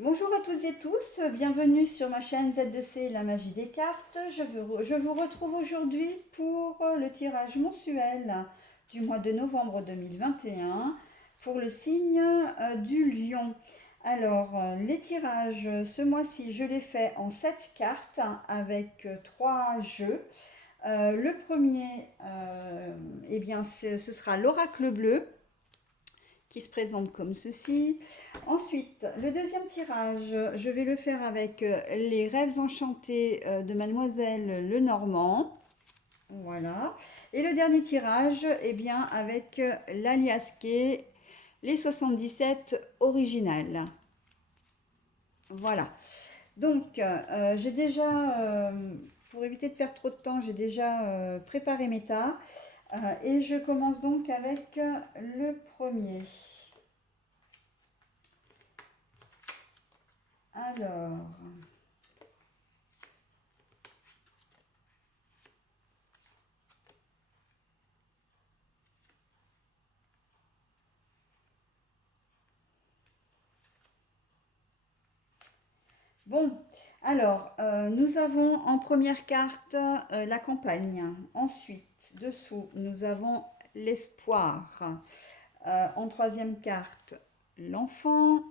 Bonjour à toutes et tous, bienvenue sur ma chaîne Z2C La Magie des Cartes. Je vous retrouve aujourd'hui pour le tirage mensuel du mois de novembre 2021 pour le signe du Lion. Alors, les tirages ce mois-ci, je les fais en 7 cartes avec 3 jeux. Le premier, eh bien, ce sera l'oracle bleu qui se présente comme ceci. Ensuite, le deuxième tirage, je vais le faire avec les rêves enchantés de Mademoiselle Lenormand. Voilà. Et le dernier tirage, eh bien, avec l'alias Kay, les 77 originales. Voilà. Donc, j'ai déjà, pour éviter de perdre trop de temps, j'ai déjà préparé mes tas. Et je commence donc avec le premier. Alors, bon, nous avons en première carte la campagne. Ensuite, dessous, nous avons l'espoir. En troisième carte, l'enfant.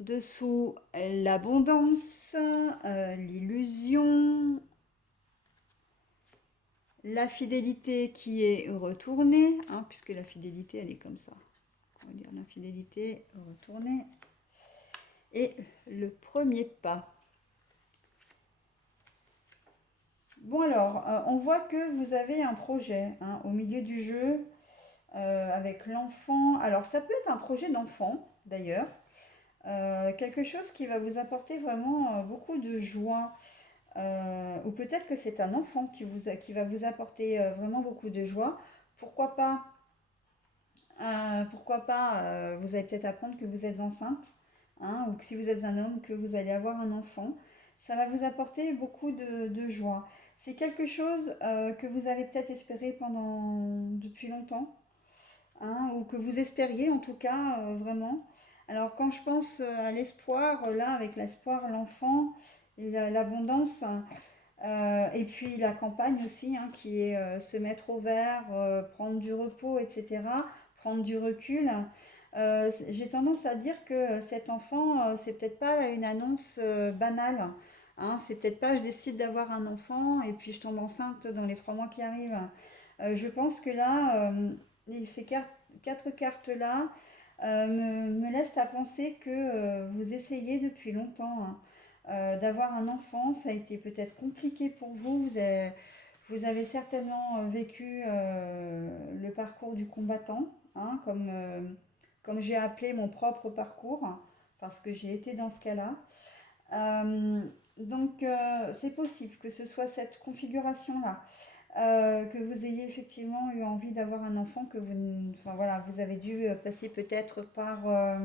Dessous, l'abondance, l'illusion, la fidélité qui est retournée, hein, puisque la fidélité, elle est comme ça. On va dire l'infidélité retournée. Et le premier pas. Bon alors, on voit que vous avez un projet hein, au milieu du jeu avec l'enfant. Alors ça peut être un projet d'enfant d'ailleurs, quelque chose qui va vous apporter vraiment beaucoup de joie. Ou peut-être que c'est un enfant qui va vous apporter vraiment beaucoup de joie. Pourquoi pas, vous allez peut-être apprendre que vous êtes enceinte, hein, ou que si vous êtes un homme, que vous allez avoir un enfant. Ça va vous apporter beaucoup de joie. C'est quelque chose que vous avez peut-être espéré depuis longtemps, hein, ou que vous espériez en tout cas vraiment. Alors quand je pense à l'espoir, là avec l'espoir, l'enfant et l'abondance, et puis la campagne aussi, hein, qui est se mettre au vert, prendre du repos, etc., prendre du recul. J'ai tendance à dire que cet enfant, c'est peut-être pas une annonce banale. Hein, c'est peut-être pas je décide d'avoir un enfant et puis je tombe enceinte dans les 3 mois qui arrivent. Je pense que là, ces quatre cartes-là me laissent à penser que vous essayez depuis longtemps hein, d'avoir un enfant. Ça a été peut-être compliqué pour vous. Vous avez certainement vécu le parcours du combattant, hein, comme j'ai appelé mon propre parcours, parce que j'ai été dans ce cas-là. Euh, c'est possible que ce soit cette configuration-là. Que vous ayez effectivement eu envie d'avoir un enfant, enfin voilà, vous avez dû passer peut-être par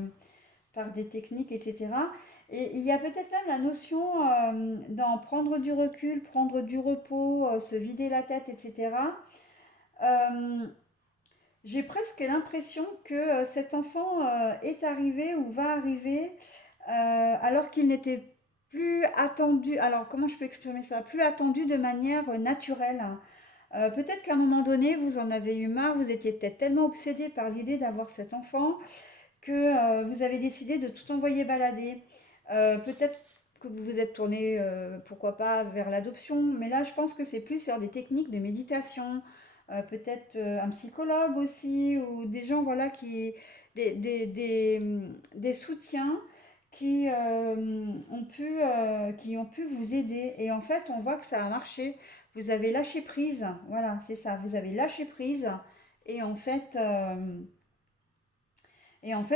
des techniques, etc. Et il y a peut-être même la notion d'en prendre du recul, prendre du repos, se vider la tête, etc. Euh, j'ai presque l'impression que cet enfant est arrivé ou va arriver alors qu'il n'était plus attendu. Alors comment je peux exprimer ça? Plus attendu de manière naturelle. Peut-être qu'à un moment donné, vous en avez eu marre, vous étiez peut-être tellement obsédé par l'idée d'avoir cet enfant que vous avez décidé de tout envoyer balader. Peut-être que vous vous êtes tourné, pourquoi pas, vers l'adoption, mais là, je pense que c'est plus vers des techniques de méditation, peut-être un psychologue aussi, ou des gens, voilà, des soutiens qui ont pu vous aider. Et en fait, on voit que ça a marché. Vous avez lâché prise, voilà, c'est ça, vous avez lâché prise, et en fait,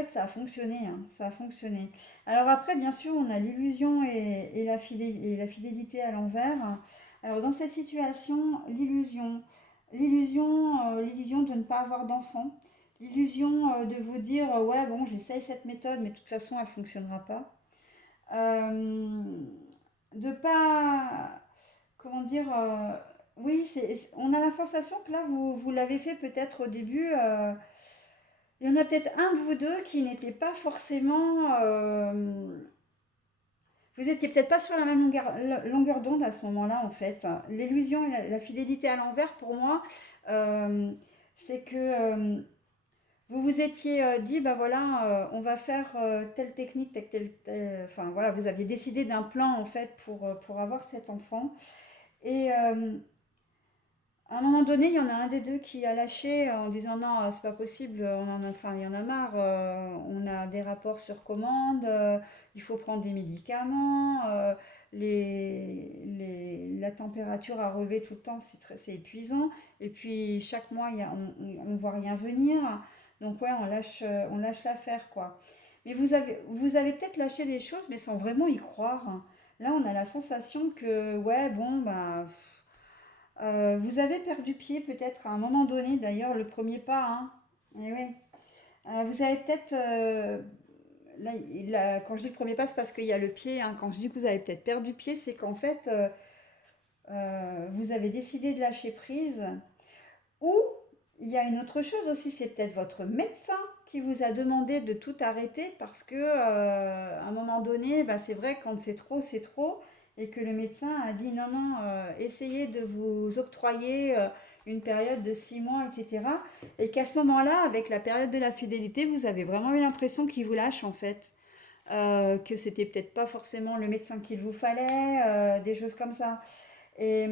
ça a fonctionné, hein, ça a fonctionné. Alors après, bien sûr, on a l'illusion et la fidélité à l'envers. Alors dans cette situation, l'illusion de ne pas avoir d'enfant, l'illusion de vous dire, ouais, bon, j'essaye cette méthode, mais de toute façon, elle ne fonctionnera pas. Euh, de pas, comment dire, oui, on a la sensation que là, vous l'avez fait peut-être au début. Il y en a peut-être un de vous deux qui n'était pas forcément... vous n'étiez peut-être pas sur la même longueur d'onde à ce moment-là, en fait. L'illusion et la fidélité à l'envers, pour moi, euh, c'est que vous vous étiez dit, bah voilà, on va faire telle technique, enfin voilà, vous aviez décidé d'un plan, en fait, pour avoir cet enfant. Et à un moment donné, il y en a un des deux qui a lâché en disant non, c'est pas possible, enfin, il y en a marre, on a des rapports sur commande, il faut prendre des médicaments, la température à relever tout le temps, c'est épuisant, et puis chaque mois, on voit rien venir, donc ouais, on lâche l'affaire, quoi. Mais vous avez peut-être lâché les choses, mais sans vraiment y croire. Là, on a la sensation que, ouais, bon, bah. Vous avez perdu pied peut-être à un moment donné, d'ailleurs, le premier pas, hein. Eh oui. Vous avez peut-être, quand je dis le premier pas, c'est parce qu'il y a le pied, hein. Quand je dis que vous avez peut-être perdu pied, c'est qu'en fait, vous avez décidé de lâcher prise. Ou il y a une autre chose aussi, c'est peut-être votre médecin qui vous a demandé de tout arrêter parce que à un moment donné, bah, c'est vrai quand c'est trop, et que le médecin a dit non, non, essayez de vous octroyer une période de 6 mois, etc. Et qu'à ce moment-là, avec la période de la fidélité, vous avez vraiment eu l'impression qu'il vous lâche en fait. Que c'était peut-être pas forcément le médecin qu'il vous fallait, des choses comme ça. Et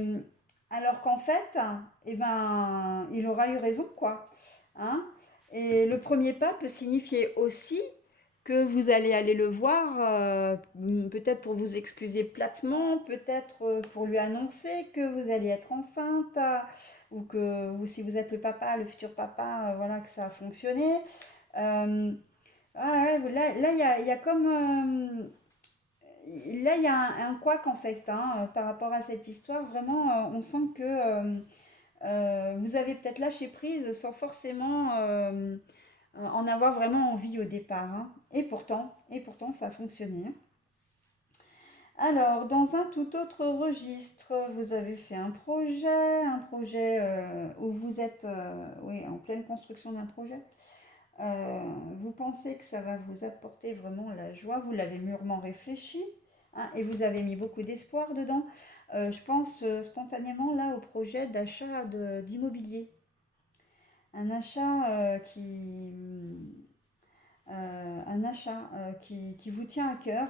alors qu'en fait, eh ben, il aura eu raison, quoi. Hein. Et le premier pas peut signifier aussi que vous allez aller le voir, peut-être pour vous excuser platement, peut-être pour lui annoncer que vous allez être enceinte, ou si vous êtes le papa, le futur papa, voilà, que ça a fonctionné. Euh, ah ouais, il y a comme là, il y a un couac en fait, hein, par rapport à cette histoire. Vraiment, on sent que vous avez peut-être lâché prise sans forcément en avoir vraiment envie au départ, hein. Et pourtant, ça a fonctionné, hein. Alors, dans un tout autre registre, vous avez fait un projet où vous êtes oui, en pleine construction d'un projet. Vous pensez que ça va vous apporter vraiment la joie, vous l'avez mûrement réfléchi, hein, et vous avez mis beaucoup d'espoir dedans. Je pense spontanément là au projet d'achat d'immobilier. Un achat qui vous tient à cœur.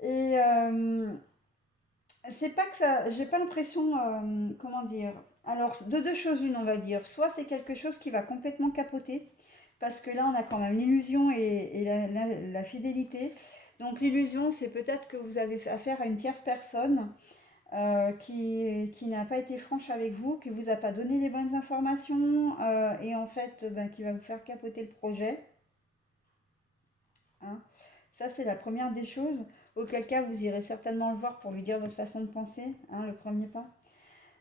Et c'est pas que ça, j'ai pas l'impression, comment dire. Alors, de deux choses l'une, on va dire. Soit c'est quelque chose qui va complètement capoter, parce que là, on a quand même l'illusion et la fidélité. Donc, l'illusion, c'est peut-être que vous avez affaire à une tierce personne qui n'a pas été franche avec vous, qui vous a pas donné les bonnes informations, et en fait, ben, qui va vous faire capoter le projet, hein. Ça, c'est la première des choses. Auquel cas, vous irez certainement le voir pour lui dire votre façon de penser, hein, le premier pas.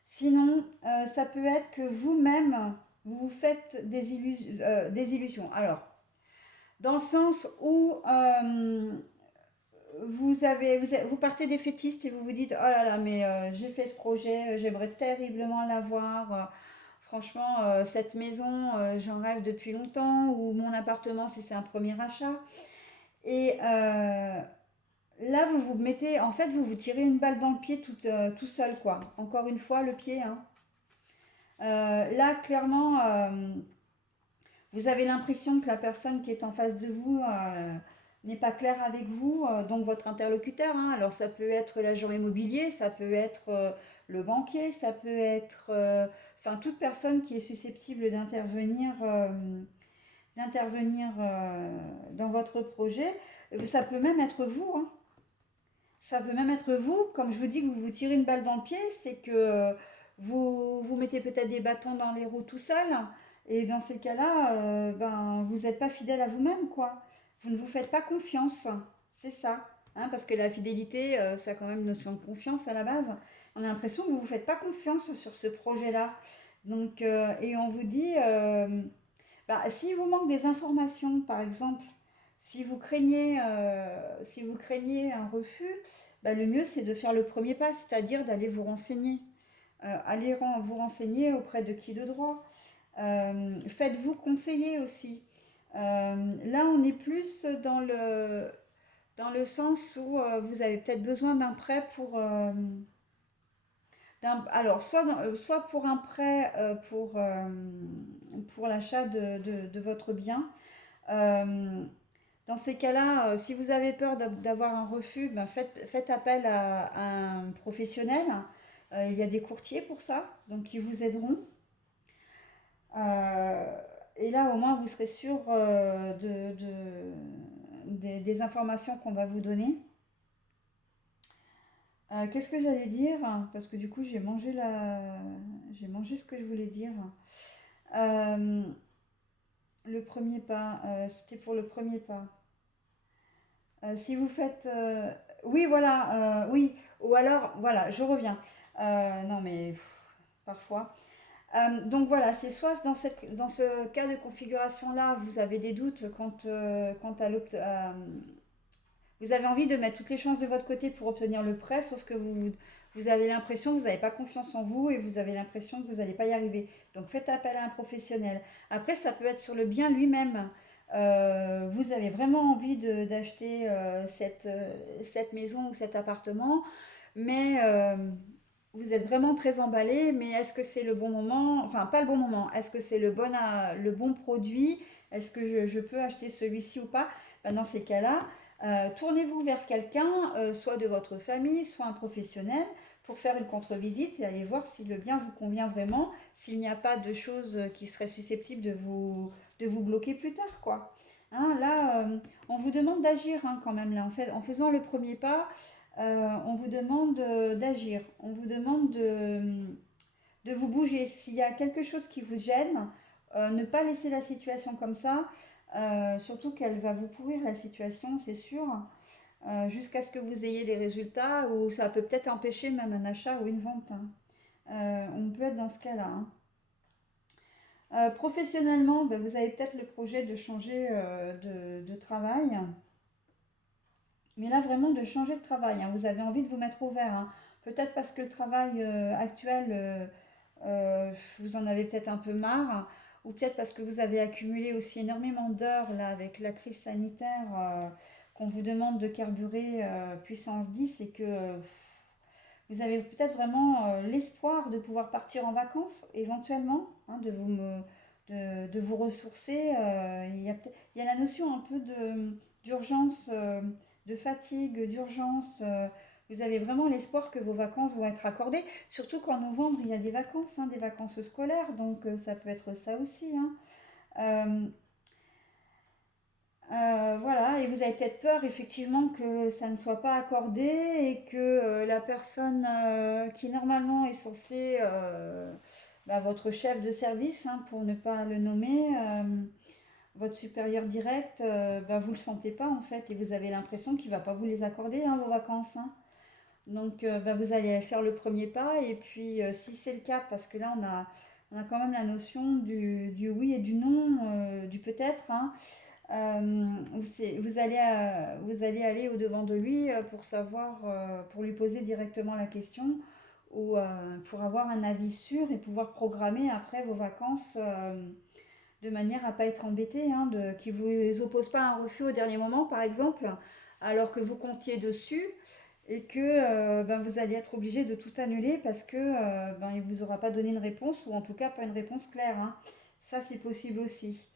Sinon, ça peut être que vous-même, vous vous faites des illusions. Alors, dans le sens où vous partez des fétistes et vous vous dites, oh là là, mais j'ai fait ce projet, j'aimerais terriblement l'avoir. Franchement, cette maison, j'en rêve depuis longtemps, ou mon appartement si c'est un premier achat. Et là, vous vous mettez, en fait, vous vous tirez une balle dans le pied tout seul, quoi. Encore une fois, le pied, hein. Là, clairement, vous avez l'impression que la personne qui est en face de vous n'est pas claire avec vous, donc votre interlocuteur, hein. Alors, ça peut être l'agent immobilier, ça peut être le banquier, ça peut être, enfin, toute personne qui est susceptible dans votre projet. Ça peut même être vous, hein. Ça peut même être vous, comme je vous dis que vous vous tirez une balle dans le pied, c'est que vous mettez peut-être des bâtons dans les roues tout seul, et dans ces cas-là, ben, vous n'êtes pas fidèle à vous-même, quoi. Vous ne vous faites pas confiance, c'est ça, hein, parce que la fidélité, ça a quand même une notion de confiance à la base. On a l'impression que vous ne vous faites pas confiance sur ce projet-là. Donc, et on vous dit, bah, s'il vous manque des informations, par exemple, si vous craignez un refus, bah, le mieux c'est de faire le premier pas, c'est-à-dire d'aller vous renseigner. Vous renseigner auprès de qui de droit. Faites-vous conseiller aussi. Là, on est plus dans le sens où vous avez peut-être besoin d'un prêt pour... alors, soit pour un prêt pour l'achat de votre bien. Euh, Dans ces cas-là, si vous avez peur d'avoir un refus, ben faites appel à un professionnel. Il y a des courtiers pour ça, donc ils vous aideront. Euh, et là, au moins, vous serez sûr des informations qu'on va vous donner. Qu'est-ce que j'allais dire? Parce que du coup, j'ai mangé ce que je voulais dire. Euh, le premier pas, c'était pour le premier pas. Si vous faites... oui, voilà, oui. Ou alors, voilà, je reviens. Non, mais parfois. Donc voilà, c'est soit dans ce cas de configuration-là, vous avez des doutes quant à vous avez envie de mettre toutes les chances de votre côté pour obtenir le prêt, sauf que vous avez l'impression que vous n'avez pas confiance en vous et vous avez l'impression que vous n'allez pas y arriver. Donc faites appel à un professionnel. Après, ça peut être sur le bien lui-même. Vous avez vraiment envie d'acheter cette maison ou cet appartement, mais vous êtes vraiment très emballé, mais est-ce que c'est le bon moment? Enfin, pas le bon moment. Est-ce que c'est le bon produit? Est-ce que je peux acheter celui-ci ou pas? Ben, dans ces cas-là, tournez-vous vers quelqu'un, soit de votre famille, soit un professionnel, pour faire une contre-visite et aller voir si le bien vous convient vraiment, s'il n'y a pas de choses qui seraient susceptibles de vous bloquer plus tard, quoi. Hein, là, on vous demande d'agir hein, quand même, là, en fait, en faisant le premier pas, on vous demande d'agir, on vous demande de vous bouger. S'il y a quelque chose qui vous gêne, ne pas laisser la situation comme ça, surtout qu'elle va vous pourrir la situation, c'est sûr, jusqu'à ce que vous ayez les résultats, ou ça peut peut-être empêcher même un achat ou une vente. Hein. On peut être dans ce cas-là. Hein. Professionnellement, ben, vous avez peut-être le projet de changer de travail. Mais là, vraiment, de changer de travail. Hein. Vous avez envie de vous mettre au vert. Hein. Peut-être parce que le travail actuel, vous en avez peut-être un peu marre. Hein. Ou peut-être parce que vous avez accumulé aussi énormément d'heures là avec la crise sanitaire qu'on vous demande de carburer puissance 10 et que vous avez peut-être vraiment l'espoir de pouvoir partir en vacances éventuellement, hein, de vous ressourcer. Il y a la notion un peu d'urgence, de fatigue, d'urgence. Vous avez vraiment l'espoir que vos vacances vont être accordées. Surtout qu'en novembre, il y a des vacances, hein, des vacances scolaires. Donc ça peut être ça aussi. Hein. Euh, voilà, et vous avez peut-être peur effectivement que ça ne soit pas accordé et que la personne qui normalement est censée, votre chef de service, hein, pour ne pas le nommer, votre supérieur direct, vous le sentez pas en fait et vous avez l'impression qu'il va pas vous les accorder hein, vos vacances. Hein. Donc vous allez faire le premier pas et puis si c'est le cas, parce que là on a quand même la notion du oui et du non, du peut-être. Hein, vous allez aller au-devant de lui pour savoir, pour lui poser directement la question ou pour avoir un avis sûr et pouvoir programmer après vos vacances de manière à ne pas être embêté, hein, qui ne vous oppose pas un refus au dernier moment par exemple, alors que vous comptiez dessus et que vous allez être obligé de tout annuler parce que il ne vous aura pas donné une réponse ou en tout cas pas une réponse claire. Hein. Ça c'est possible aussi.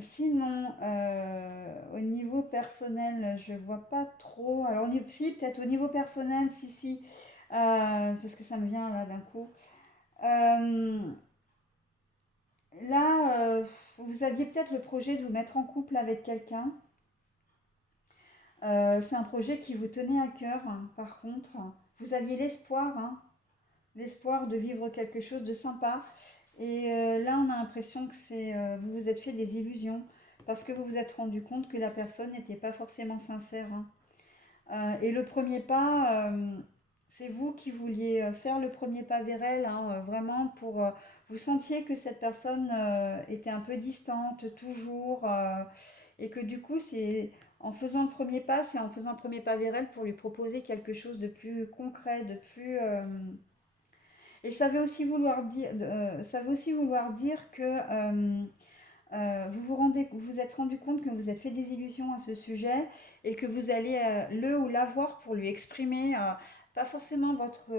Sinon, au niveau personnel, je vois pas trop. Alors, si, peut-être au niveau personnel, si, si, parce que ça me vient là d'un coup. Euh, là, vous aviez peut-être le projet de vous mettre en couple avec quelqu'un. C'est un projet qui vous tenait à cœur, hein, par contre. Vous aviez l'espoir, hein, l'espoir de vivre quelque chose de sympa. Et là, on a l'impression que vous vous êtes fait des illusions parce que vous vous êtes rendu compte que la personne n'était pas forcément sincère. Hein. Et le premier pas, c'est vous qui vouliez faire le premier pas vers elle, hein, vraiment pour vous sentiez que cette personne était un peu distante toujours et que du coup, c'est en faisant le premier pas, c'est en faisant le premier pas vers elle pour lui proposer quelque chose de plus concret, de plus Et ça veut aussi vouloir dire que vous vous êtes rendu compte que vous êtes fait des illusions à ce sujet et que vous allez le ou la voir pour lui exprimer, pas forcément votre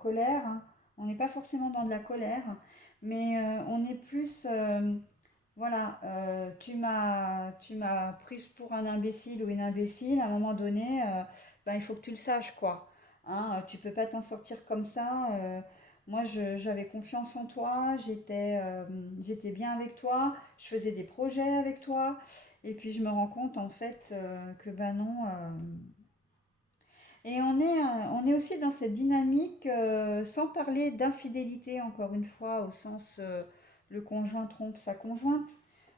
colère, hein. On n'est pas forcément dans de la colère, mais on est plus, voilà, tu m'as prise pour un imbécile ou une imbécile, à un moment donné, ben, il faut que tu le saches, quoi. Hein, tu peux pas t'en sortir comme ça. Moi, j'avais confiance en toi, j'étais bien avec toi, je faisais des projets avec toi, et puis je me rends compte en fait que ben non. Et on est aussi dans cette dynamique, sans parler d'infidélité, encore une fois, au sens le conjoint trompe sa conjointe.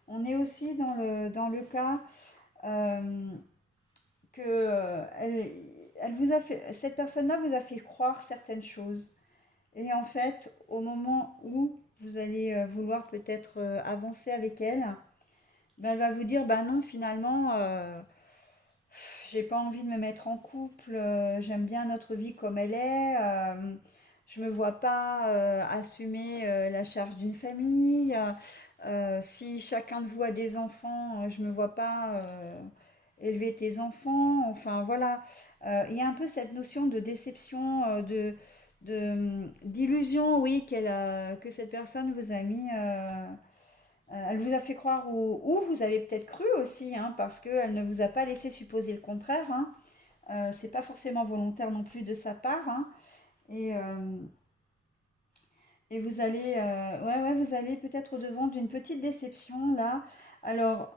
On est aussi dans le cas euh, que elle vous a fait, cette personne-là vous a fait croire certaines choses. Et en fait, au moment où vous allez vouloir peut-être avancer avec elle, ben, elle va vous dire, ben non, finalement, j'ai pas envie de me mettre en couple, j'aime bien notre vie comme elle est, je me vois pas assumer la charge d'une famille, si chacun de vous a des enfants, je me vois pas élever tes enfants, enfin voilà. Il y a un peu cette notion de déception, d'illusion, oui, que cette personne vous a mis, elle vous a fait croire, ou vous avez peut-être cru aussi, hein, parce qu'elle ne vous a pas laissé supposer le contraire, hein. C'est pas forcément volontaire non plus de sa part, hein. Et, et vous allez, ouais, vous allez peut-être au-devant d'une petite déception là. Alors,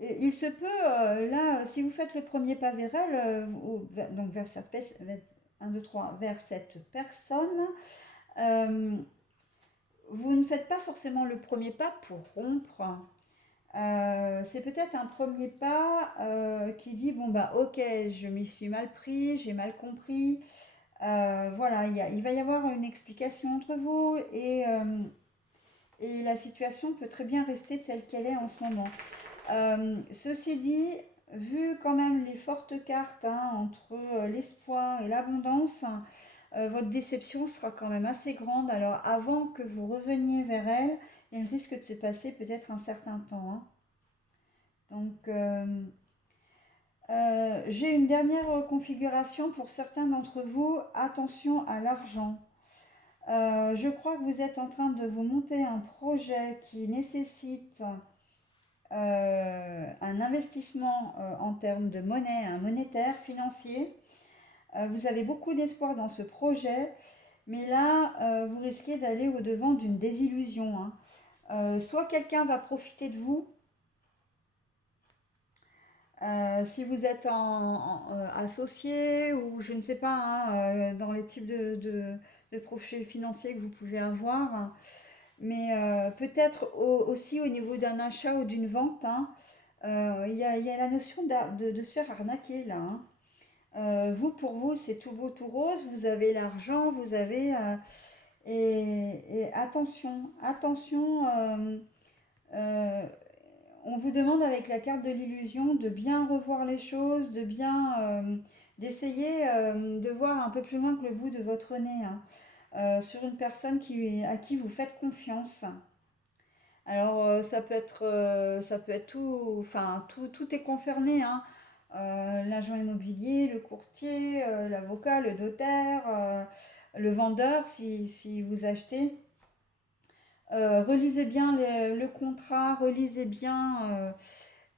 il se peut, là, si vous faites le premier pas vers elle, donc vers cette, 1, 2, 3, vers cette personne, euh, vous ne faites pas forcément le premier pas pour rompre. C'est peut-être un premier pas qui dit, bon bah ok, je m'y suis mal pris, j'ai mal compris. Voilà, il va y avoir une explication entre vous et la situation peut très bien rester telle qu'elle est en ce moment. Ceci dit, vu quand même les fortes cartes, hein, entre l'espoir et l'abondance, votre déception sera quand même assez grande. Alors avant que vous reveniez vers elle, il risque de se passer peut-être un certain temps, hein. Donc j'ai une dernière configuration pour certains d'entre vous. Attention à l'argent. Je crois que vous êtes en train de vous monter un projet qui nécessite un investissement en termes de monnaie, un monétaire, financier. Vous avez beaucoup d'espoir dans ce projet, mais là, vous risquez d'aller au-devant d'une désillusion, hein. Soit quelqu'un va profiter de vous, si vous êtes associé ou je ne sais pas, hein, dans les types de projets financiers que vous pouvez avoir, hein. Mais peut-être aussi au niveau d'un achat ou d'une vente, hein, il y a la notion de se faire arnaquer là, hein. Vous, pour vous, c'est tout beau, tout rose, vous avez l'argent, vous avez... et attention, attention, euh, on vous demande avec la carte de l'illusion de bien revoir les choses, d'essayer de voir un peu plus loin que le bout de votre nez, hein, sur une personne à qui vous faites confiance. Alors ça peut être tout, enfin tout est concerné, hein. L'agent immobilier, le courtier, l'avocat, le notaire, le vendeur si vous achetez. Relisez bien le contrat, relisez bien.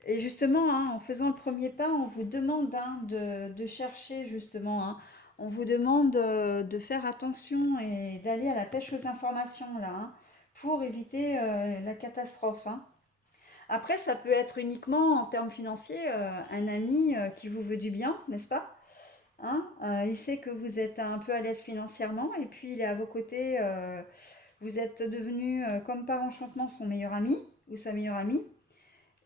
Et justement, hein, en faisant le premier pas, on vous demande, hein, de chercher justement, hein. On vous demande de faire attention et d'aller à la pêche aux informations là, hein, pour éviter la catastrophe, hein. Après, ça peut être uniquement en termes financiers un ami qui vous veut du bien, n'est-ce pas? Hein. Il sait que vous êtes un peu à l'aise financièrement et puis il est à vos côtés. Vous êtes devenu comme par enchantement son meilleur ami ou sa meilleure amie.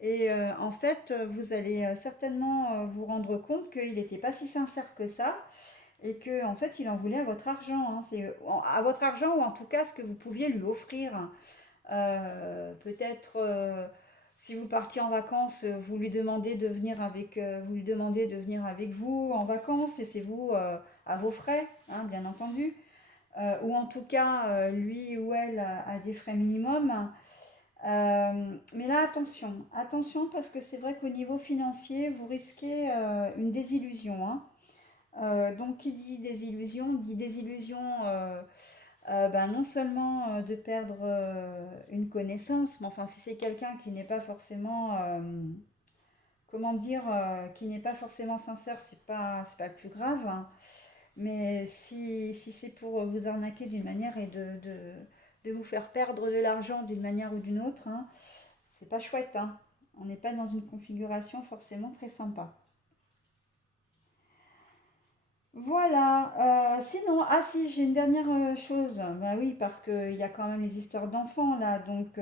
Et en fait, vous allez certainement vous rendre compte qu'il n'était pas si sincère que ça et que en fait, il en voulait à votre argent, hein. C'est à votre argent ou en tout cas ce que vous pouviez lui offrir. Peut-être si vous partiez en vacances, vous lui demandez de venir vous lui demandez de venir avec vous en vacances et c'est vous à vos frais, hein, bien entendu. ou en tout cas, lui ou elle a des frais minimums. Mais là, attention, attention parce que c'est vrai qu'au niveau financier, vous risquez une désillusion, hein. Donc, qui dit désillusion, ben, non seulement de perdre une connaissance, mais enfin, si c'est quelqu'un qui n'est pas forcément, comment dire, qui n'est pas forcément sincère, c'est pas le plus grave, hein. Mais si c'est pour vous arnaquer d'une manière et de vous faire perdre de l'argent d'une manière ou d'une autre, hein, c'est pas chouette, hein. On n'est pas dans une configuration forcément très sympa. Voilà. Sinon, ah si, j'ai une dernière chose. Bah oui, parce qu'il y a quand même les histoires d'enfants là, donc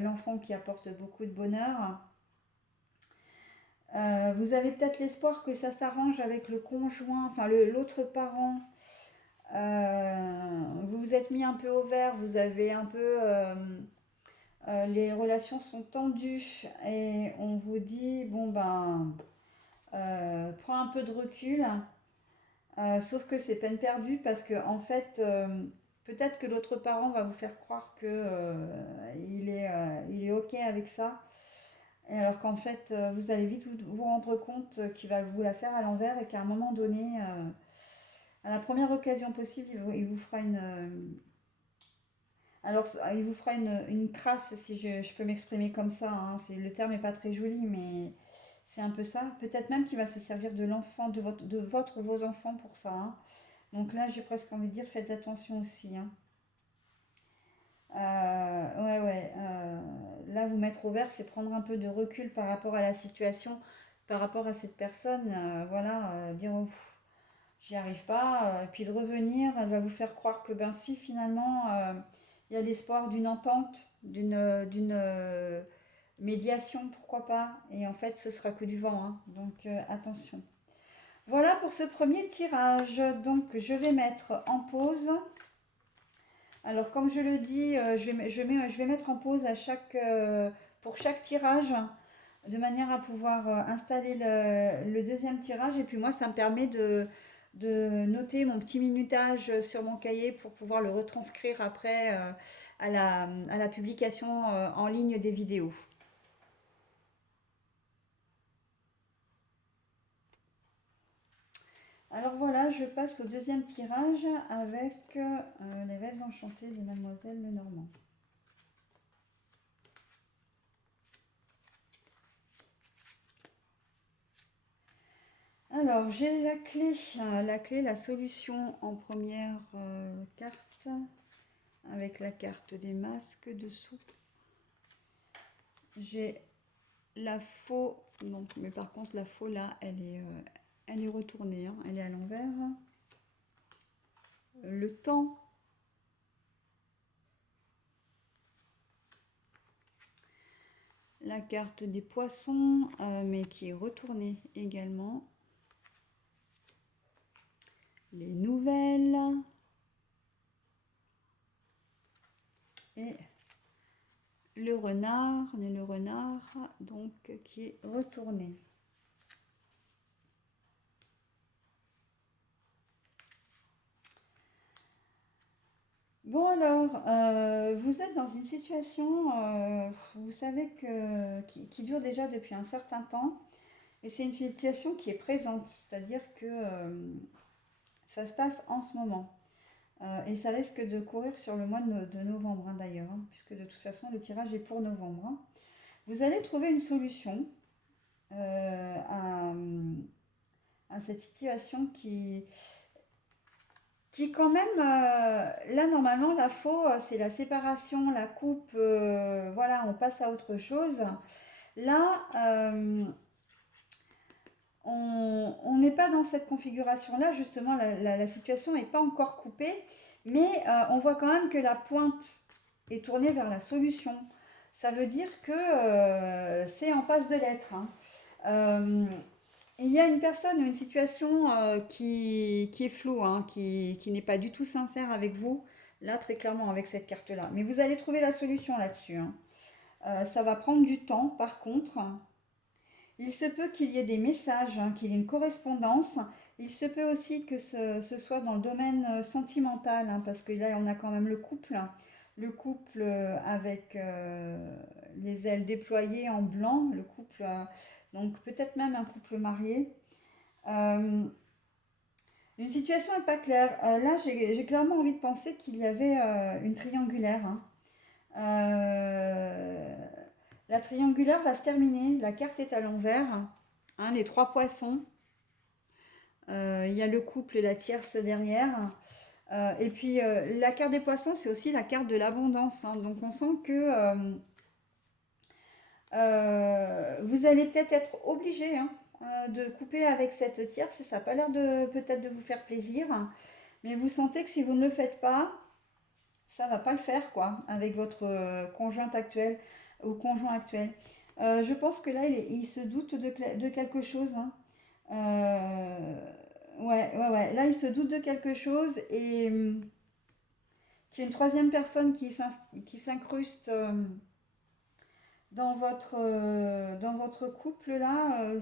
l'enfant qui apporte beaucoup de bonheur. Vous avez peut-être l'espoir que ça s'arrange avec le conjoint, enfin l'autre parent. Vous vous êtes mis un peu au vert, vous avez un peu, les relations sont tendues et on vous dit bon ben, prends un peu de recul. Sauf que c'est peine perdue parce que en fait, peut-être que l'autre parent va vous faire croire que il est ok avec ça, et alors qu'en fait, vous allez vite vous rendre compte qu'il va vous la faire à l'envers et qu'à un moment donné, à la première occasion possible, il vous fera une, alors il vous fera une crasse si je peux m'exprimer comme ça, hein. Le terme n'est pas très joli, mais c'est un peu ça. Peut-être même qu'il va se servir de l'enfant, de votre ou vos enfants pour ça, hein. Donc là, j'ai presque envie de dire, faites attention aussi, hein. Ouais, ouais. Là, vous mettre au vert, c'est prendre un peu de recul par rapport à la situation, par rapport à cette personne. Voilà, dire, oh, pff, j'y arrive pas. Puis de revenir, elle va vous faire croire que, ben si, finalement, il y a l'espoir d'une entente, d'une médiation, pourquoi pas. Et en fait, ce sera que du vent, hein. Donc, attention. Voilà pour ce premier tirage. Donc, je vais mettre en pause. Alors, comme je le dis, je vais mettre en pause pour chaque tirage, de manière à pouvoir installer le deuxième tirage. Et puis moi, ça me permet de noter mon petit minutage sur mon cahier pour pouvoir le retranscrire après à la publication en ligne des vidéos. Alors voilà, je passe au deuxième tirage avec les rêves enchantés de Mademoiselle Lenormand. Alors, j'ai la clé, la solution en première carte, avec la carte des masques dessous. J'ai la faux, donc, mais par contre, la faux là, elle est retournée, hein, elle est à l'envers. Le temps. La carte des poissons, mais qui est retournée également. Les nouvelles. Et le renard, mais le renard donc qui est retourné. Bon alors, vous êtes dans une situation, vous savez qui dure déjà depuis un certain temps, et c'est une situation qui est présente, c'est-à-dire que ça se passe en ce moment. Et ça risque de courir sur le mois de novembre, hein, d'ailleurs, hein, puisque de toute façon le tirage est pour novembre, hein. Vous allez trouver une solution à cette situation qui quand même, là normalement la faux, c'est la séparation, la coupe, voilà, on passe à autre chose. Là, on n'est pas dans cette configuration-là, justement, la situation n'est pas encore coupée, mais on voit quand même que la pointe est tournée vers la solution. Ça veut dire que c'est en passe de l'être, hein. Il y a une personne ou une situation qui est floue, hein, qui n'est pas du tout sincère avec vous, là très clairement avec cette carte-là. Mais vous allez trouver la solution là-dessus, hein. Ça va prendre du temps par contre. Il se peut qu'il y ait des messages, hein, qu'il y ait une correspondance, Il se peut aussi que ce soit dans le domaine sentimental, hein, parce que là, on a quand même le couple, hein. Le couple avec les ailes déployées en blanc, le couple, donc peut-être même un couple marié. Euh, une situation n'est pas claire. Là, j'ai clairement envie de penser qu'il y avait une triangulaire, hein. Euh, la triangulaire va se terminer. La carte est à l'envers, hein, les trois poissons. Il y a le couple et la tierce derrière. Et puis la carte des poissons, c'est aussi la carte de l'abondance, hein. Donc on sent que vous allez peut-être être obligé, hein, de couper avec cette tierce. Et ça n'a pas l'air de peut-être de vous faire plaisir. Mais vous sentez que si vous ne le faites pas, ça va pas le faire, quoi, avec votre conjointe actuelle ou conjoint actuel. Je pense que là, il se doute de quelque chose, hein. Ouais, ouais, ouais. Là, il se doute de quelque chose et qu'il y a une troisième personne qui s'incruste dans votre couple là,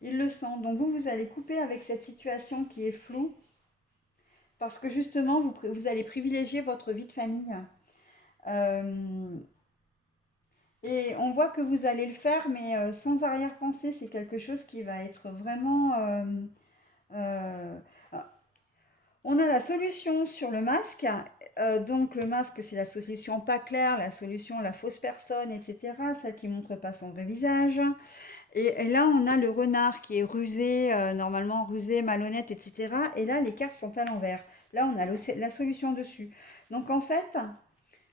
il le sent. Donc vous allez couper avec cette situation qui est floue parce que justement, vous allez privilégier votre vie de famille. Euh, et on voit que vous allez le faire, mais sans arrière-pensée. C'est quelque chose qui va être vraiment... euh, on a la solution sur le masque. Donc le masque, c'est la solution pas claire, la solution la fausse personne, etc. Celle qui montre pas son vrai visage. Et là, on a le renard qui est rusé, normalement rusé, malhonnête, etc. Et là, les cartes sont à l'envers. Là, on a la solution dessus. Donc en fait,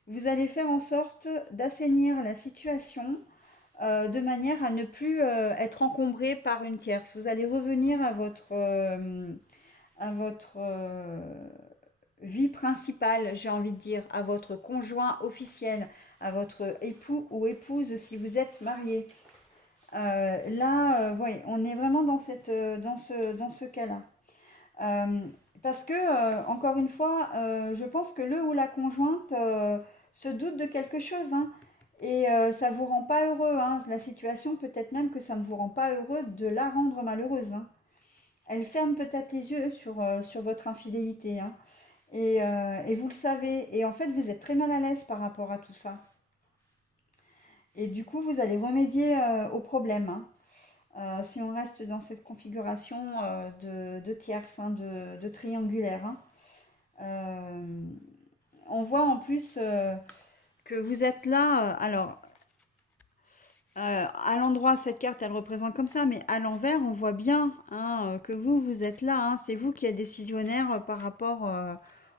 vous allez faire en sorte d'assainir la situation de manière à ne plus être encombré par une tierce. Vous allez revenir à votre vie principale, j'ai envie de dire, à votre conjoint officiel, à votre époux ou épouse si vous êtes marié. Là, ouais, on est vraiment dans ce cas-là. Euh, Parce que, encore une fois, je pense que le ou la conjointe se doute de quelque chose, hein, et ça ne vous rend pas heureux, hein. La situation, peut-être même que ça ne vous rend pas heureux de la rendre malheureuse, hein. Elle ferme peut-être les yeux sur votre infidélité, hein. Et vous le savez. Et en fait, vous êtes très mal à l'aise par rapport à tout ça. Et du coup, vous allez remédier au problème, hein. Si on reste dans cette configuration de tierce, hein, de triangulaire, hein. Euh, on voit en plus que vous êtes là. Alors, à l'endroit, cette carte, elle représente comme ça, mais à l'envers, on voit bien, hein, que vous êtes là, hein. C'est vous qui êtes décisionnaire par rapport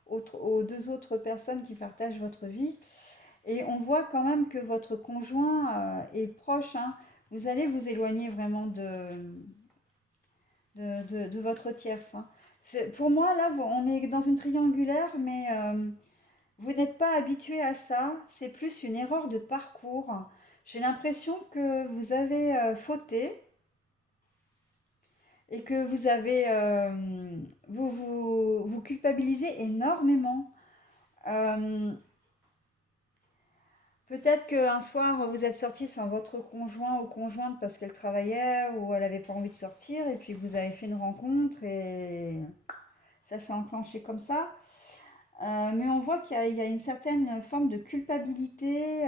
aux deux autres personnes qui partagent votre vie. Et on voit quand même que votre conjoint est proche, hein. Vous allez vous éloigner vraiment de votre tierce, hein. Pour moi, là, on est dans une triangulaire, mais vous n'êtes pas habitué à ça. C'est plus une erreur de parcours. J'ai l'impression que vous avez fauté et que vous culpabilisez énormément. Euh, Peut-être qu'un soir, vous êtes sorti sans votre conjoint ou conjointe parce qu'elle travaillait ou elle n'avait pas envie de sortir et puis vous avez fait une rencontre et ça s'est enclenché comme ça. Mais on voit qu'il y a une certaine forme de culpabilité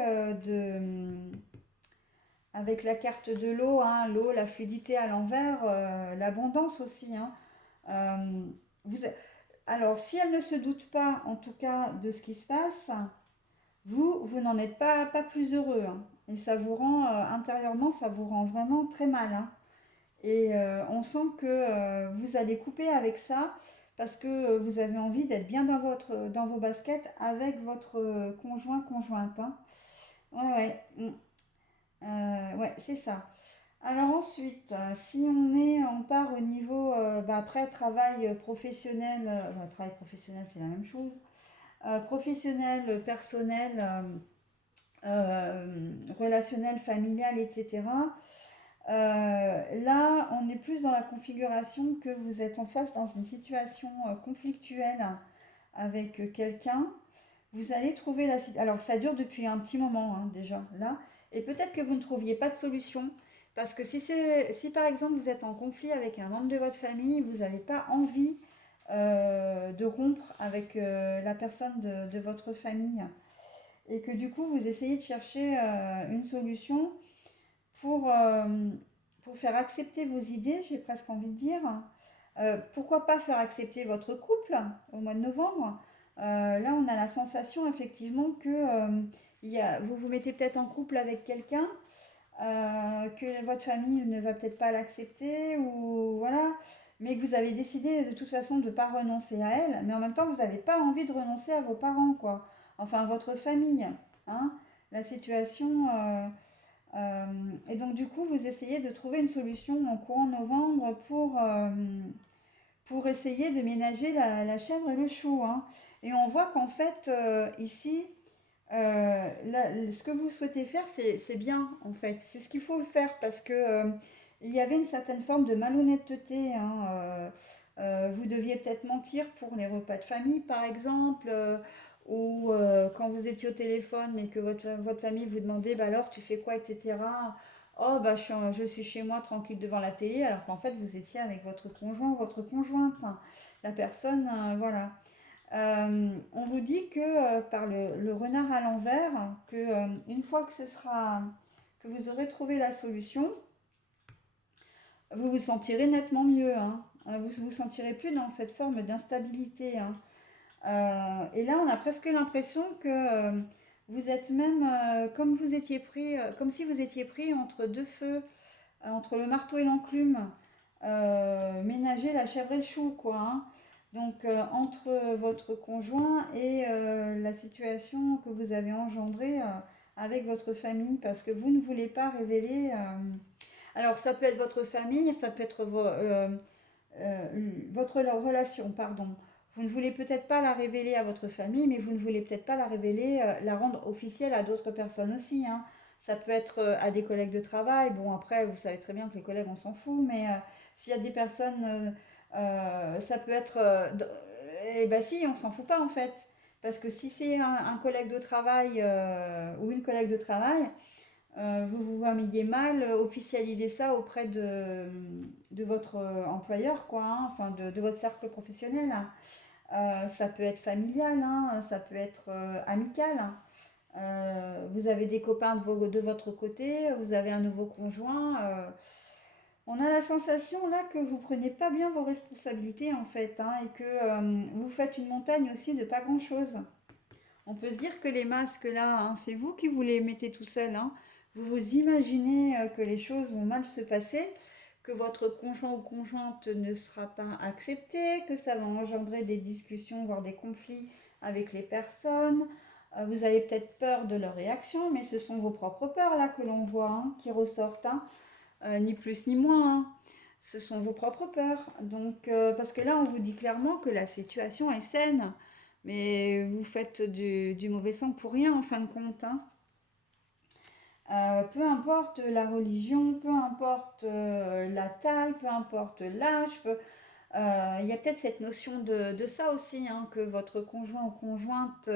avec la carte de l'eau, hein, l'eau, la fluidité à l'envers, l'abondance aussi, hein. Euh, vous, alors, si elle ne se doute pas, en tout cas, de ce qui se passe, vous n'en êtes pas plus heureux, hein. Et ça vous rend, intérieurement, ça vous rend vraiment très mal, hein. Et on sent que vous allez couper avec ça parce que vous avez envie d'être bien dans vos baskets avec votre conjoint, conjointe, hein. Ouais, ouais, ouais, c'est ça. Alors ensuite, si on part au niveau, bah, après travail professionnel, bah, travail professionnel c'est la même chose, professionnel, personnel, relationnel, familial, etc. Là, on est plus dans la configuration que vous êtes en face dans une situation conflictuelle avec quelqu'un. Vous allez trouver la... Alors, ça dure depuis un petit moment, hein, déjà, là. Et peut-être que vous ne trouviez pas de solution, Parce que si par exemple vous êtes en conflit avec un membre de votre famille, vous n'avez pas envie de rompre avec la personne de votre famille et que du coup vous essayez de chercher une solution pour, euh, pour faire accepter vos idées, j'ai presque envie de dire. Pourquoi pas faire accepter votre couple au mois de novembre? Là, on a la sensation effectivement que vous vous mettez peut-être en couple avec quelqu'un, que votre famille ne va peut-être pas l'accepter, ou voilà, mais que vous avez décidé de toute façon de ne pas renoncer à elle, mais en même temps, vous n'avez pas envie de renoncer à vos parents, quoi. Enfin, à votre famille, hein. La situation. Euh, et donc, du coup, vous essayez de trouver une solution en courant novembre pour essayer de ménager la chèvre et le chou, hein. Et on voit qu'en fait, ici, ce que vous souhaitez faire, c'est bien, en fait. C'est ce qu'il faut le faire parce que il y avait une certaine forme de malhonnêteté, hein. Vous deviez peut-être mentir pour les repas de famille, par exemple, ou quand vous étiez au téléphone et que votre famille vous demandait, bah alors, tu fais quoi, etc. Oh, bah je suis chez moi tranquille devant la télé, alors qu'en fait, vous étiez avec votre conjoint, votre conjointe, hein. La personne, voilà. On vous dit que par le renard à l'envers, que une fois que que vous aurez trouvé la solution, vous vous sentirez nettement mieux, hein. Vous vous sentirez plus dans cette forme d'instabilité, hein. Et là, on a presque l'impression que vous êtes même comme vous étiez pris, comme si vous étiez pris entre deux feux, entre le marteau et l'enclume, ménager la chèvre et le chou, quoi, hein. Donc, entre votre conjoint et la situation que vous avez engendrée avec votre famille, parce que vous ne voulez pas révéler. Alors, ça peut être votre famille, ça peut être euh, votre relation, pardon. Vous ne voulez peut-être pas la révéler à votre famille, mais vous ne voulez peut-être pas la révéler, la rendre officielle à d'autres personnes aussi, hein. Ça peut être à des collègues de travail. Bon, après, vous savez très bien que les collègues, on s'en fout, mais s'il y a des personnes, ça peut être. Eh ben si, on s'en fout pas en fait. Parce que si c'est un collègue de travail ou une collègue de travail, vous vous voyez mal officialiser ça auprès de votre employeur, quoi, hein, enfin de votre cercle professionnel, hein. Ça peut être familial, hein, ça peut être amical, hein. Vous avez des copains de votre côté, vous avez un nouveau conjoint. On a la sensation là que vous prenez pas bien vos responsabilités en fait, hein, et que vous faites une montagne aussi de pas grand-chose. On peut se dire que les masques là, hein, c'est vous qui vous les mettez tout seul, hein. Vous vous imaginez que les choses vont mal se passer, que votre conjoint ou conjointe ne sera pas accepté, que ça va engendrer des discussions, voire des conflits avec les personnes. Vous avez peut-être peur de leur réaction, mais ce sont vos propres peurs là que l'on voit, hein, qui ressortent, hein. Ni plus ni moins, hein. Ce sont vos propres peurs. Donc, parce que là, on vous dit clairement que la situation est saine, mais vous faites du mauvais sang pour rien en fin de compte, hein. Peu importe la religion, peu importe la taille, peu importe l'âge, il y a peut-être cette notion de ça aussi, hein, que votre conjoint ou conjointe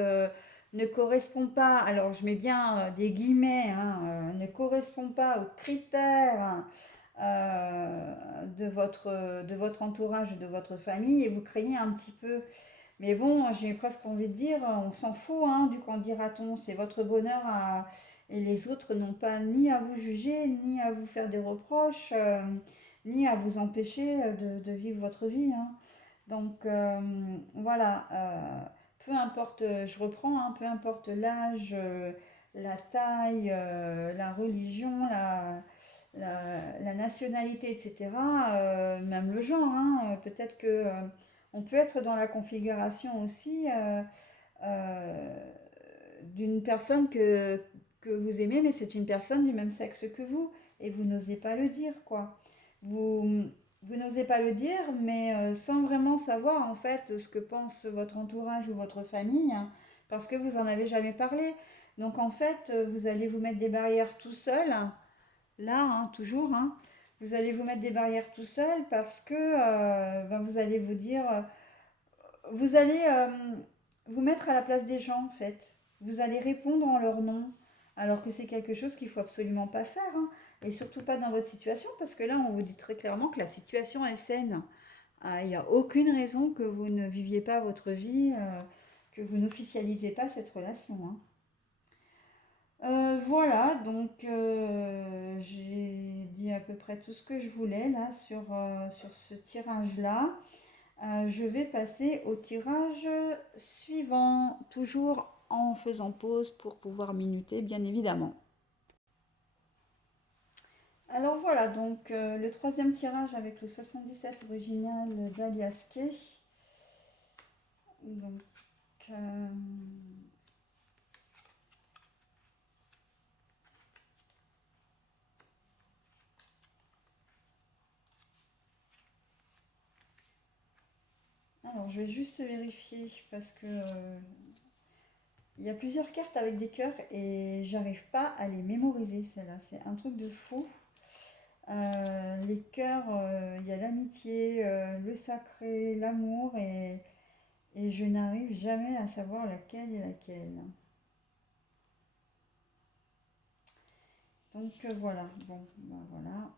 ne correspond pas, alors je mets bien des guillemets, hein, ne correspond pas aux critères de votre entourage, de votre famille, et vous craignez un petit peu. Mais bon, j'ai presque envie de dire, on s'en fout, hein, du qu'en dira-t-on, c'est votre bonheur et les autres n'ont pas ni à vous juger, ni à vous faire des reproches, ni à vous empêcher de vivre votre vie, hein. Donc voilà, peu importe, je reprends, hein, peu importe l'âge, la taille, la religion, la nationalité, etc., même le genre, hein, peut-être que on peut être dans la configuration aussi euh, d'une personne que vous aimez, mais c'est une personne du même sexe que vous, et vous n'osez pas le dire, quoi. Vous, vous n'osez pas le dire, mais sans vraiment savoir en fait ce que pense votre entourage ou votre famille, hein, parce que vous en avez jamais parlé. Donc en fait, vous allez vous mettre des barrières tout seul, là, hein, toujours, hein. Vous allez vous mettre des barrières tout seul parce que ben, vous allez vous dire, vous allez vous mettre à la place des gens en fait. Vous allez répondre en leur nom, alors que c'est quelque chose qu'il faut absolument pas faire, hein. et surtout pas dans votre situation, parce que là, on vous dit très clairement que la situation est saine. Il n'y a aucune raison que vous ne viviez pas votre vie, que vous n'officialisez pas cette relation, hein. Voilà, donc j'ai dit à peu près tout ce que je voulais là sur ce tirage-là. Je vais passer au tirage suivant, toujours en faisant pause pour pouvoir minuter, bien évidemment. Alors voilà, donc le troisième tirage avec le 77 original d'Alias Kay. Donc, euh, alors je vais juste vérifier parce que il y a plusieurs cartes avec des cœurs et j'arrive pas à les mémoriser, celle-là. C'est un truc de fou. Les cœurs, il y a l'amitié, le sacré, l'amour et je n'arrive jamais à savoir laquelle est laquelle. Donc voilà, bon, ben voilà.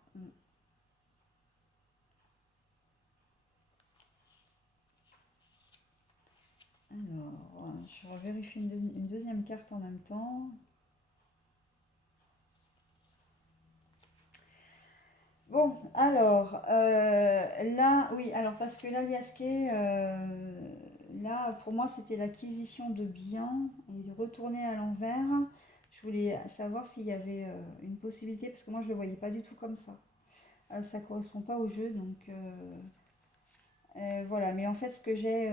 Alors, je revérifie une deuxième carte en même temps. Bon, alors, là, oui, alors parce que l'aliasqué, là, pour moi, c'était l'acquisition de biens et de retourner à l'envers. Je voulais savoir s'il y avait une possibilité, parce que moi, je ne le voyais pas du tout comme ça. Ça ne correspond pas au jeu, donc voilà. Mais en fait, ce que j'ai,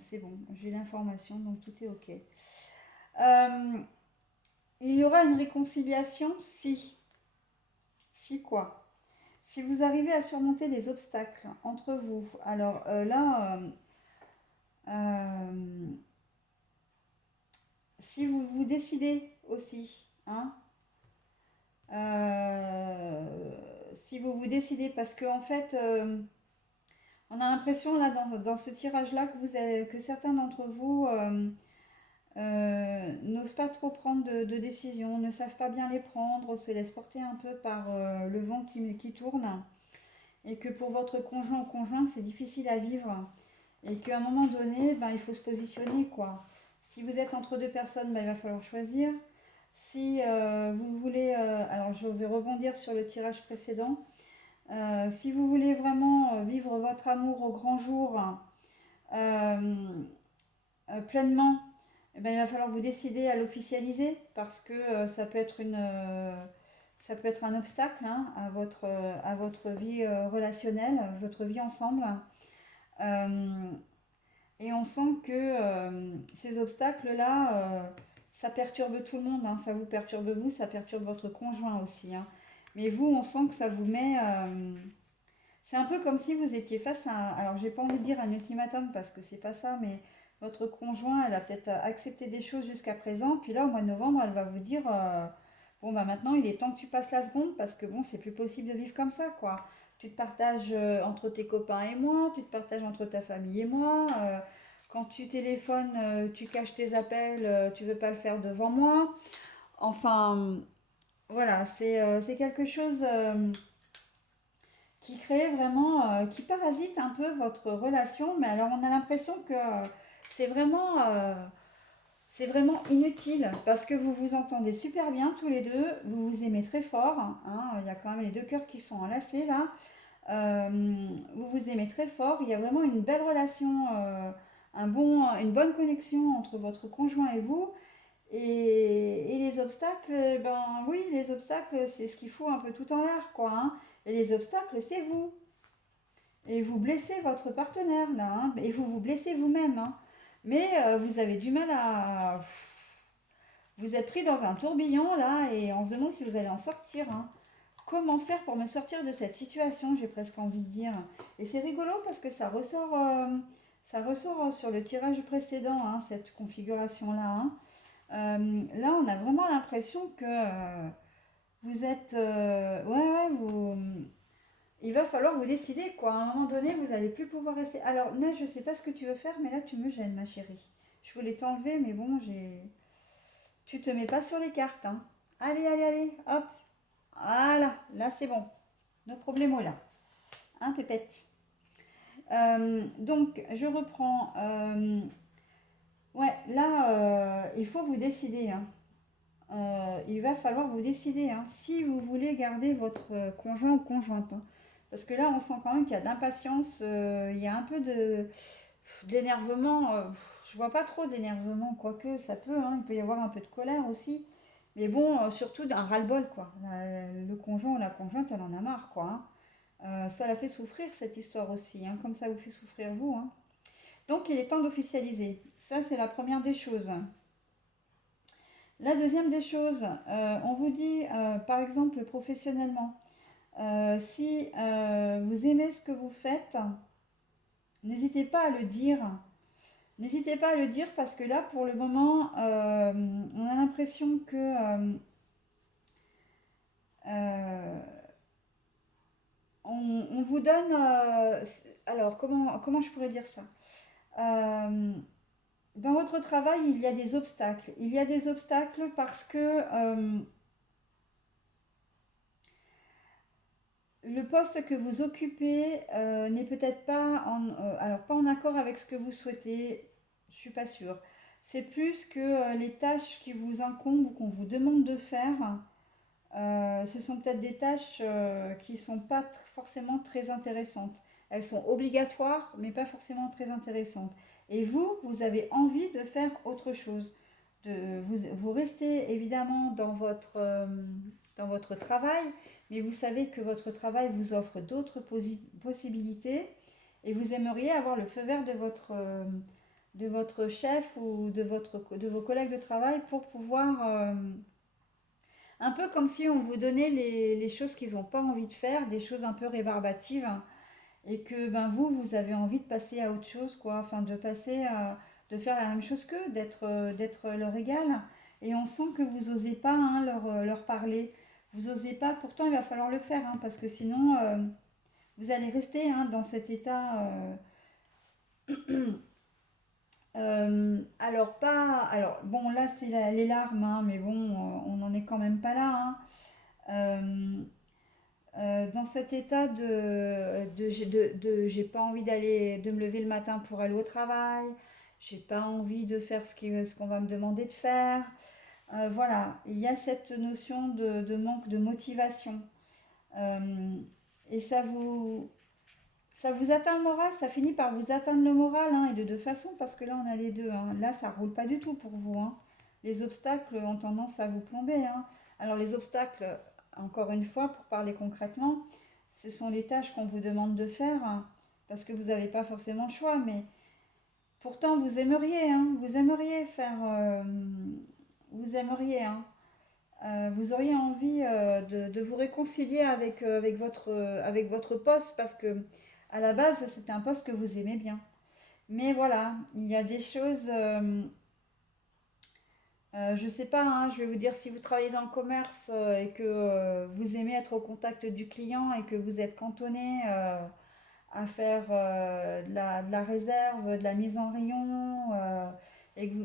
c'est bon, j'ai l'information, donc tout est OK. Il y aura une réconciliation si quoi? Si vous arrivez à surmonter les obstacles entre vous, alors là, euh, si vous vous décidez aussi, hein, euh, si vous vous décidez, parce que en fait, on a l'impression là dans ce tirage-là que certains d'entre vous n'osent pas trop prendre de décisions, ne savent pas bien les prendre, se laissent porter un peu par le vent qui tourne, et que pour votre conjoint ou conjointe, c'est difficile à vivre. Et qu'à un moment donné, ben, il faut se positionner, quoi. Si vous êtes entre deux personnes, ben, il va falloir choisir. Si vous voulez, alors je vais rebondir sur le tirage précédent, si vous voulez vraiment vivre votre amour au grand jour, euh, pleinement, eh ben, il va falloir vous décider à l'officialiser parce que ça peut être un obstacle, hein, à votre vie relationnelle, votre vie ensemble. Euh, Et on sent que ces obstacles-là, ça perturbe tout le monde, hein. Ça vous perturbe vous, ça perturbe votre conjoint aussi, hein. Mais vous, on sent que ça vous met... c'est un peu comme si vous étiez face à... Alors, j'ai pas envie de dire un ultimatum parce que c'est pas ça, mais votre conjoint, elle a peut-être accepté des choses jusqu'à présent. Puis là, au mois de novembre, elle va vous dire, bon, bah maintenant, il est temps que tu passes la seconde parce que bon, c'est plus possible de vivre comme ça, quoi. Tu te partages entre tes copains et moi, tu te partages entre ta famille et moi. Quand tu téléphones, tu caches tes appels, tu veux pas le faire devant moi. Enfin, voilà, c'est quelque chose qui crée vraiment, qui parasite un peu votre relation. Mais alors, on a l'impression que c'est vraiment, euh, c'est vraiment inutile parce que vous vous entendez super bien tous les deux, vous vous aimez très fort, hein. Il y a quand même les deux cœurs qui sont enlacés là. Vous vous aimez très fort, il y a vraiment une belle relation, une bonne connexion entre votre conjoint et vous. Et les obstacles, ben oui, les obstacles, c'est ce qui fout un peu tout en l'air, quoi, hein. Et les obstacles, c'est vous. Et vous blessez votre partenaire, là, hein. Et vous vous blessez vous-même, hein. Mais vous avez du mal à... Vous êtes pris dans un tourbillon, là, et on se demande si vous allez en sortir, hein. Comment faire pour me sortir de cette situation, j'ai presque envie de dire. Et c'est rigolo parce que ça ressort sur le tirage précédent, hein, cette configuration-là, hein. Là, on a vraiment l'impression que vous êtes... ouais, ouais, il va falloir vous décider, quoi. À un moment donné, vous n'allez plus pouvoir rester. Alors, Neige, je sais pas ce que tu veux faire, mais là, tu me gênes, ma chérie. Je voulais t'enlever, mais bon, j'ai... Tu te mets pas sur les cartes, hein. Allez, allez, allez, hop. Voilà, là c'est bon. No problemo là. Hein, pépette? Donc, je reprends. Ouais, là, il faut vous décider, hein. Il va falloir vous décider, hein, si vous voulez garder votre conjoint ou conjointe, hein. Parce que là, on sent quand même qu'il y a de l'impatience, il y a un peu d'énervement. Je vois pas trop d'énervement, quoique ça peut, hein, il peut y avoir un peu de colère aussi. Mais bon, surtout d'un ras-le-bol, quoi. Le conjoint ou la conjointe, elle en a marre, quoi, hein. Ça la fait souffrir, cette histoire aussi, hein, comme ça vous fait souffrir vous, hein. Donc, il est temps d'officialiser. Ça, c'est la première des choses. La deuxième des choses, on vous dit, par exemple, professionnellement, si vous aimez ce que vous faites, n'hésitez pas à le dire. N'hésitez pas à le dire parce que là, pour le moment, on a l'impression que euh, on vous donne... alors, comment je pourrais dire ça? Euh, Dans votre travail, il y a des obstacles. Il y a des obstacles parce que le poste que vous occupez n'est peut-être pas alors pas en accord avec ce que vous souhaitez. Je suis pas sûre. C'est plus que les tâches qui vous incombent ou qu'on vous demande de faire, ce sont peut-être des tâches qui sont pas forcément très intéressantes. Elles sont obligatoires, mais pas forcément très intéressantes. Et vous, vous avez envie de faire autre chose. Vous restez évidemment dans votre travail, mais vous savez que votre travail vous offre d'autres possibilités et vous aimeriez avoir le feu vert de votre chef ou de vos collègues de travail pour pouvoir un peu comme si on vous donnait les choses qu'ils n'ont pas envie de faire, des choses un peu rébarbatives, hein, et que ben vous avez envie de passer à autre chose, quoi, enfin de faire la même chose qu'eux, d'être leur égal. Et on sent que vous osez pas, hein, leur parler. Vous osez pas, pourtant il va falloir le faire, hein, parce que sinon vous allez rester, hein, dans cet état. Alors pas, alors bon là c'est les larmes, hein, mais bon on n'en est quand même pas là, hein. Euh, dans cet état j'ai pas envie de me lever le matin pour aller au travail, j'ai pas envie de faire ce qu'on va me demander de faire. Voilà, il y a cette notion de manque de motivation. Euh, et ça vous atteint le moral, ça finit par vous atteindre le moral, hein, et de deux façons, parce que là on a les deux, hein. Là ça roule pas du tout pour vous, hein. Les obstacles ont tendance à vous plomber, hein. Alors les obstacles, encore une fois, pour parler concrètement, ce sont les tâches qu'on vous demande de faire, hein, parce que vous n'avez pas forcément le choix, mais pourtant vous aimeriez, hein, vous aimeriez faire, vous aimeriez, hein. Vous auriez envie de vous réconcilier avec votre poste parce que à la base c'était un poste que vous aimez bien. Mais voilà, il y a des choses, je sais pas, hein, je vais vous dire si vous travaillez dans le commerce et que vous aimez être au contact du client et que vous êtes cantonné à faire de la réserve, de la mise en rayon,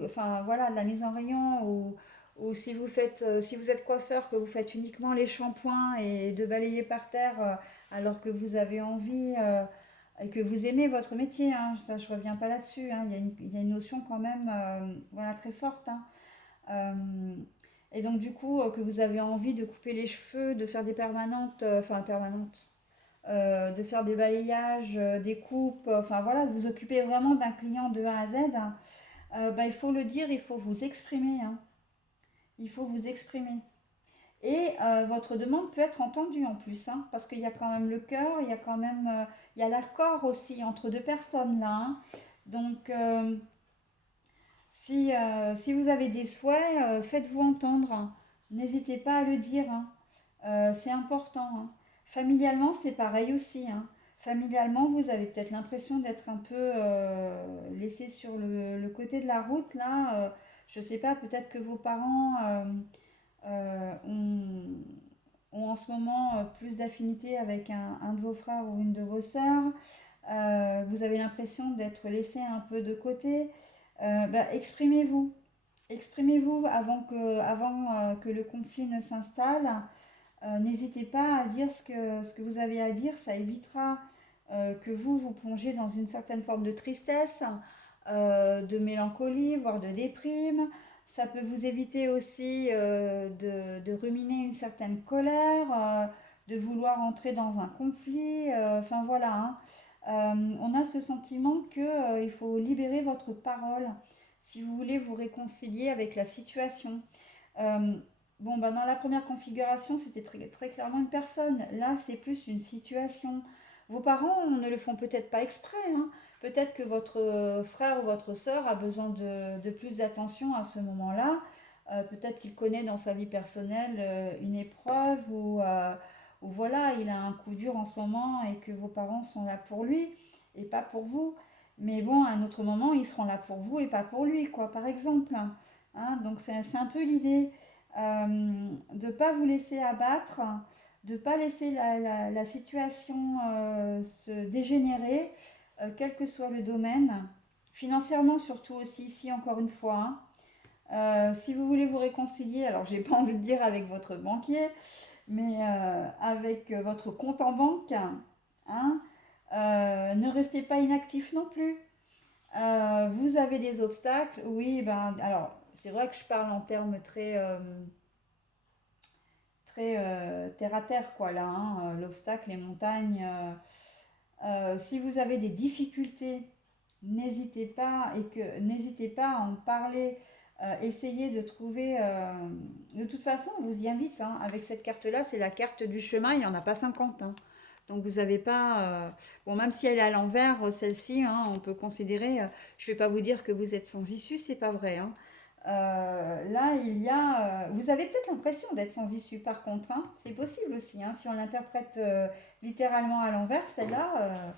enfin voilà, de la mise en rayon, ou si vous faites, si vous êtes coiffeur, que vous faites uniquement les shampoings et de balayer par terre, alors que vous avez envie et que vous aimez votre métier, hein, ça je reviens pas là-dessus, hein, il y a une notion quand même voilà, très forte, hein. Euh, et donc du coup, que vous avez envie de couper les cheveux, de faire des permanentes, enfin permanentes, de faire des balayages, des coupes, enfin voilà, de vous occuper vraiment d'un client de A à Z, hein, bah, il faut le dire, il faut vous exprimer, hein. Il faut vous exprimer. Et votre demande peut être entendue en plus, hein, parce qu'il y a quand même le cœur, il y a quand même, il y a l'accord aussi entre deux personnes là, hein. Donc, si vous avez des souhaits, faites-vous entendre, hein. N'hésitez pas à le dire, hein. C'est important, hein. Familialement, c'est pareil aussi, hein. Familialement, vous avez peut-être l'impression d'être un peu laissé sur le côté de la route, là. Je ne sais pas, peut-être que vos parents ont en ce moment plus d'affinité avec un de vos frères ou une de vos sœurs. Vous avez l'impression d'être laissé un peu de côté. Bah, exprimez-vous. Exprimez-vous avant que le conflit ne s'installe. N'hésitez pas à dire ce que vous avez à dire, ça évitera que vous plongez dans une certaine forme de tristesse, de mélancolie, voire de déprime. Ça peut vous éviter aussi de ruminer une certaine colère, de vouloir entrer dans un conflit. Enfin voilà, hein. On a ce sentiment que il faut libérer votre parole si vous voulez vous réconcilier avec la situation. Euh, bon, ben, dans la première configuration, c'était très clairement une personne. Là, c'est plus une situation. Vos parents ne le font peut-être pas exprès, hein. Peut-être que votre frère ou votre sœur a besoin de plus d'attention à ce moment-là. Peut-être qu'il connaît dans sa vie personnelle une épreuve ou voilà, il a un coup dur en ce moment et que vos parents sont là pour lui et pas pour vous. Mais bon, à un autre moment, ils seront là pour vous et pas pour lui, quoi, par exemple. Hein, donc c'est un peu l'idée de ne pas vous laisser abattre, de ne pas laisser la situation se dégénérer, quel que soit le domaine. Financièrement surtout aussi, ici encore une fois, hein. Si vous voulez vous réconcilier, alors j'ai pas envie de dire avec votre banquier, mais avec votre compte en banque, hein, ne restez pas inactif non plus. Vous avez des obstacles, oui, ben alors c'est vrai que je parle en termes très terre à terre quoi là, hein, l'obstacle, les montagnes. Si vous avez des difficultés, n'hésitez pas à en parler. Essayez de trouver. De toute façon, on vous y invite, hein. Avec cette carte-là, c'est la carte du chemin. Il n'y en a pas 50, hein. Donc vous n'avez pas. Bon, même si elle est à l'envers, celle-ci, hein, on peut considérer. Je ne vais pas vous dire que vous êtes sans issue, c'est pas vrai, hein. Là, il y a. Vous avez peut-être l'impression d'être sans issue, par contre, hein. C'est possible aussi, hein. Si on l'interprète littéralement à l'envers, celle-là,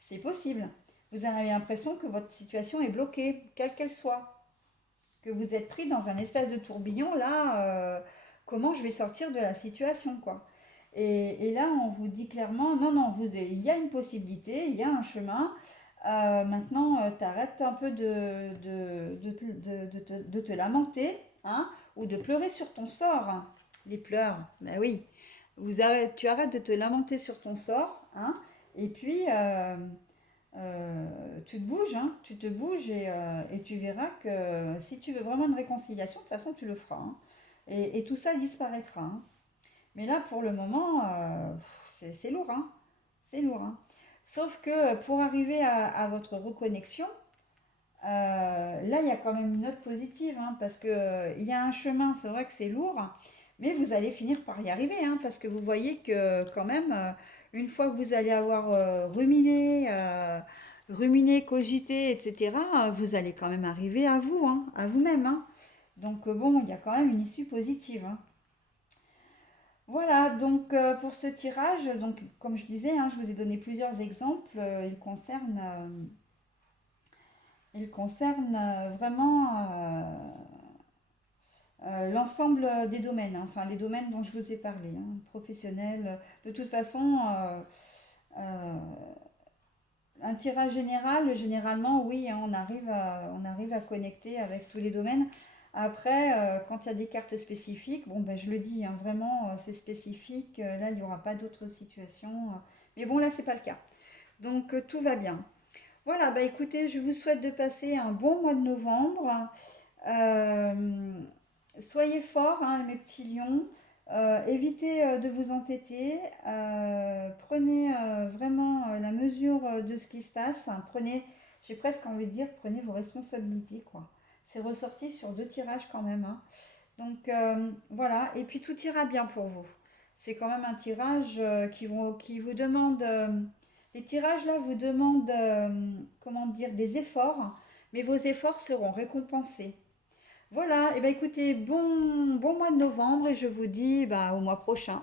c'est possible. Vous avez l'impression que votre situation est bloquée, quelle qu'elle soit, que vous êtes pris dans un espèce de tourbillon, là, comment je vais sortir de la situation, quoi. Et là, on vous dit clairement, non, non, il y a une possibilité, il y a un chemin. Maintenant, t'arrêtes un peu de te lamenter, hein, ou de pleurer sur ton sort, hein. Les pleurs, ben oui. Tu arrêtes de te lamenter sur ton sort, hein, et puis tu te bouges, hein, tu te bouges et tu verras que si tu veux vraiment une réconciliation, de toute façon, tu le feras, hein. Et tout ça disparaîtra, hein. Mais là, pour le moment, c'est lourd, hein. C'est lourd, hein. Sauf que pour arriver à votre reconnexion, là, il y a quand même une note positive, hein, parce que il y a un chemin, c'est vrai que c'est lourd, mais vous allez finir par y arriver, hein, parce que vous voyez que quand même, une fois que vous allez avoir ruminé, cogité, etc., vous allez quand même arriver à vous, hein, à vous-même, hein. Donc bon, il y a quand même une issue positive, hein. Voilà, donc pour ce tirage, donc comme je disais, hein, je vous ai donné plusieurs exemples. Il concerne vraiment l'ensemble des domaines, hein, enfin les domaines dont je vous ai parlé, hein, professionnels. De toute façon, euh, un tirage général, généralement, oui, hein, on arrive à connecter avec tous les domaines. Après, quand il y a des cartes spécifiques, bon, ben, je le dis, hein, vraiment, c'est spécifique. Là, il n'y aura pas d'autres situations. Mais bon, là, c'est pas le cas. Donc, tout va bien. Voilà, bah écoutez, je vous souhaite de passer un bon mois de novembre. Euh, Soyez forts, hein, mes petits lions. Évitez de vous entêter. Prenez vraiment la mesure de ce qui se passe. J'ai presque envie de dire, prenez vos responsabilités, quoi. C'est ressorti sur 2 tirages quand même, hein. Donc voilà, et puis tout ira bien pour vous. C'est quand même un tirage qui vous demande. Les tirages là vous demandent, comment dire, des efforts, mais vos efforts seront récompensés. Voilà, et ben écoutez, bon mois de novembre et je vous dis bah, au mois prochain.